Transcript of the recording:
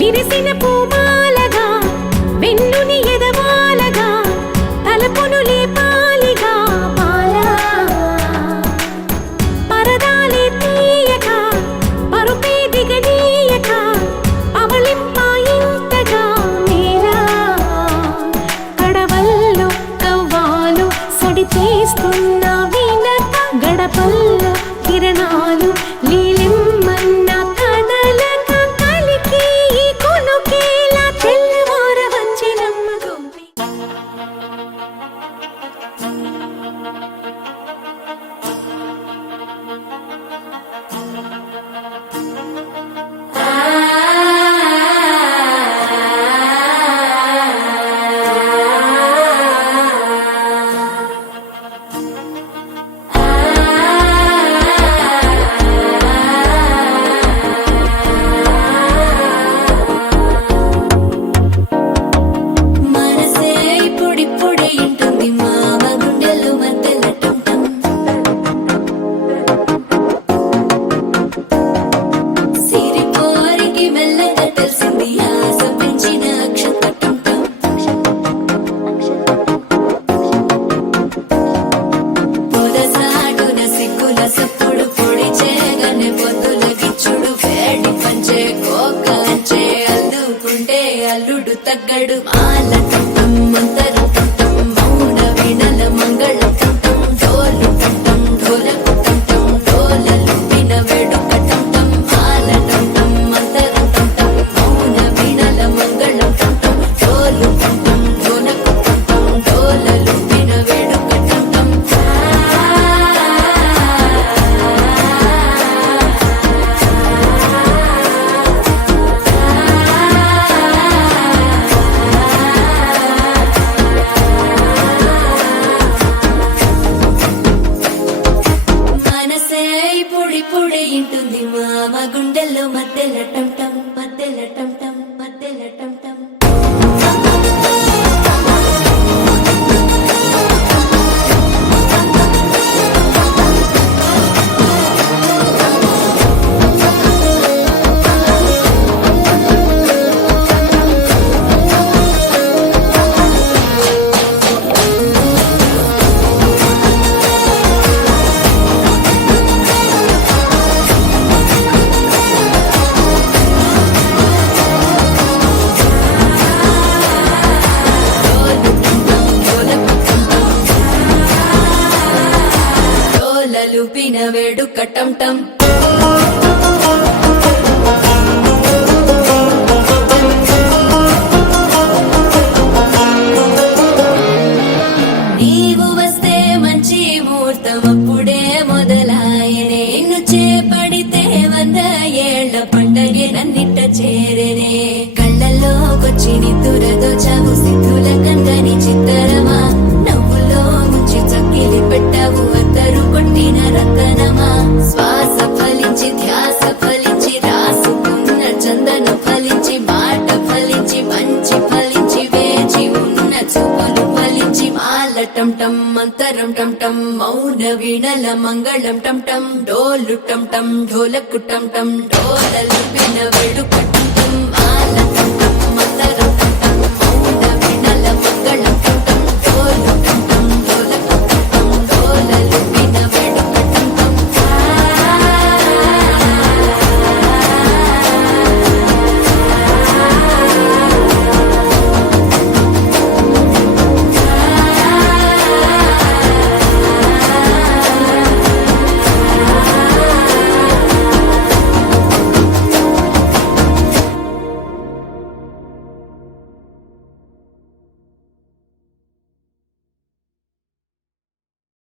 విరిసిన పూమాలగా వెన్నుని ఎదవాలగా తలపును లేపాలిగా బాలా పరదాలే తీయక పరుపే దిగనీయక అవలింపాయింతగా మేలా కడవల్లో కవ్వాలు సడి చేస్తున్న వినత గడపల్లో కిరణాలు లీలెమ్మన్న కదలక కలికి కొనుకేలా తెల్లవార వచ్చినమ్మ గోపి మనసే ఇప్పుడిప్పుడే ఇంటుంది మామ గుండెలు మధ్యలటం సిరిపోరికి మెల్లగా తెలిసింది ఆశ పెంచిన అక్షతటం పొదసాటున సిగ్గుల సప్పుడు పొడి చేయగానే పొద్దుల గిచ్చుడు వేడి పంచే కోకలంచే అల్లుకుంటే అల్లుడు తగ్గడు మాల టంటం మంతరం టంటం మౌన వీణల మంగళం టంటం డోలు టంటం ఢోలకు టంటం డోలలు విన వేడుక టంటం మాల టంటం మంతరం టంటం మౌన వీణల మంగళం టంటం డోలు టంటం ఢోలకు టంటం డోలలు విన వేడుక టంటం మనసే ఇప్పుడిప్పుడే ఇంటుంది మామ గుండెల్లో మధ్యలటం టం మధ్యలటం టం మధ్యలటం టం డోలలు పిన వేడుక టం టం నీవు వస్తే మంచి ముహూర్తం అప్పుడే మొదలాయనే నిన్ను చేపడితే 100 ఏళ్ల పండగే నన్నిట్ట చేరేనే కళ్ళల్లోకొచ్చి నిద్దురదోచావు సిద్ధుల కందని చిత్తరమా నవ్వులో ముంచి చక్కిలి పెట్టావు అద్దరు కొట్టిన రతనమా శ్వాస ఫలించి ధ్యాస ఫలించి రాసుకున్న చందన ఫలించి మాట ఫలించి మంచి ఫలించి వేచి ఉన్న చూపులు ఫలించి మాల టం టం మంతరం టం టం మౌన వీణల మంగళం టం టం డోలు టం టం ఢోలకు టం టం డోలలు విన వేడుక